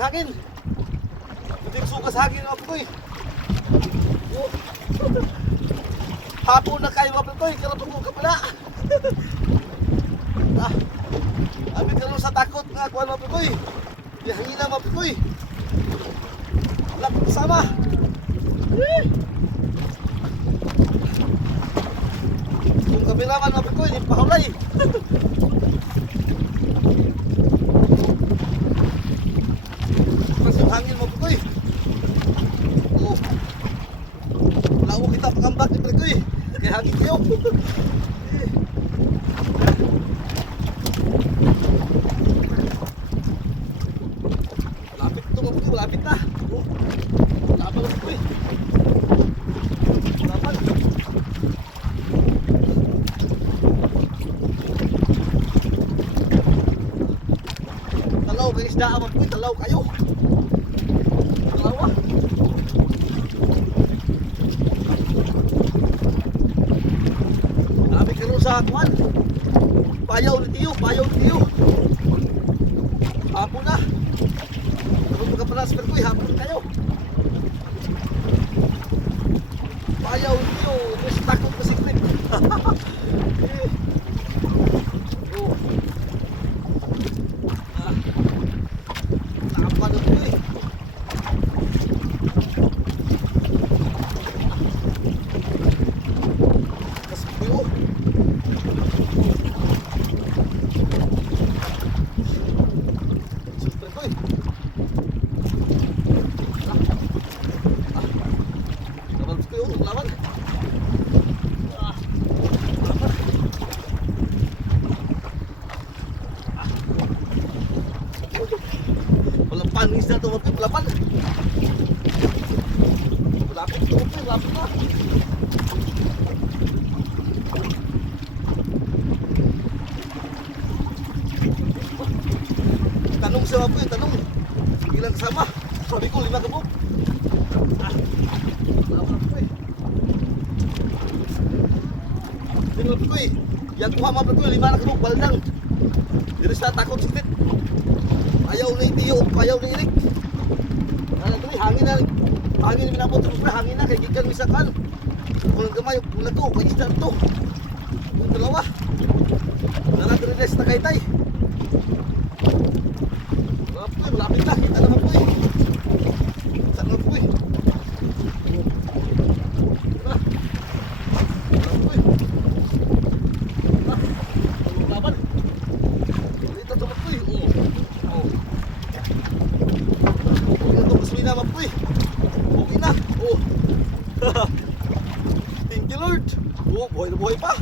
ng hangin. Hindi sugas hangin mga pikoy. Oh. Hapon na kayo mga pikoy, karapag mo ka pala. Amin ka sa takot nga kuhan mga pikoy. Di hangin na mga pikoy. Lapit kasama. Yung kameraman mga pikoy, hindi pahulay. Mas yung hangin mga pikoy. Oh. Lao kita pakambak ni pikoy. Kaya hangin kayo. Malapit ito mga pikoy, malapit na. Oh. Laban mga pikoy. Laban. Talaw kayo isdaan mga pikoy, talaw kayo. Talawa. Marami ka rin sa kuwan. Payaw ni Tiyo, payaw ni Tiyo. Hapon na. Kung magka-transfer ko, hapon kayo. Payaw ni Tiyo, mas takot na sikrit. Oh. Lapan na ito eh. Mas Tiyo. Super ko eh. Laban ko yun, laban. Laban. Walang panis na ito, laban. Malapit ito, malapit na. Tanong siya po yung tanong. Ilang kasama? Sabi ko 5 kabuk. Laban po eh. Tingnan po eh. Yan kuha mga po 5 na kabuk. Balandang. Dito siya takot sikit. Ayaw na yung Tiyo. Ayaw na yung Irik. Ano ito eh. Hangin na. Hangin na minapot. Terus na hangin na. Kaya gigan misakan. Kulang gamay. Kulang to. Kaya isda to. Yung dalawa. Nalagrides na kay tay. Malapit na, kita naman po eh. Saan naman po eh. Malapit po eh. Laban. Dito naman po eh. Oh. Ito pasuli naman po eh. Okay na. Oh. Thank you Lord. Oh, buhay na buhay pa.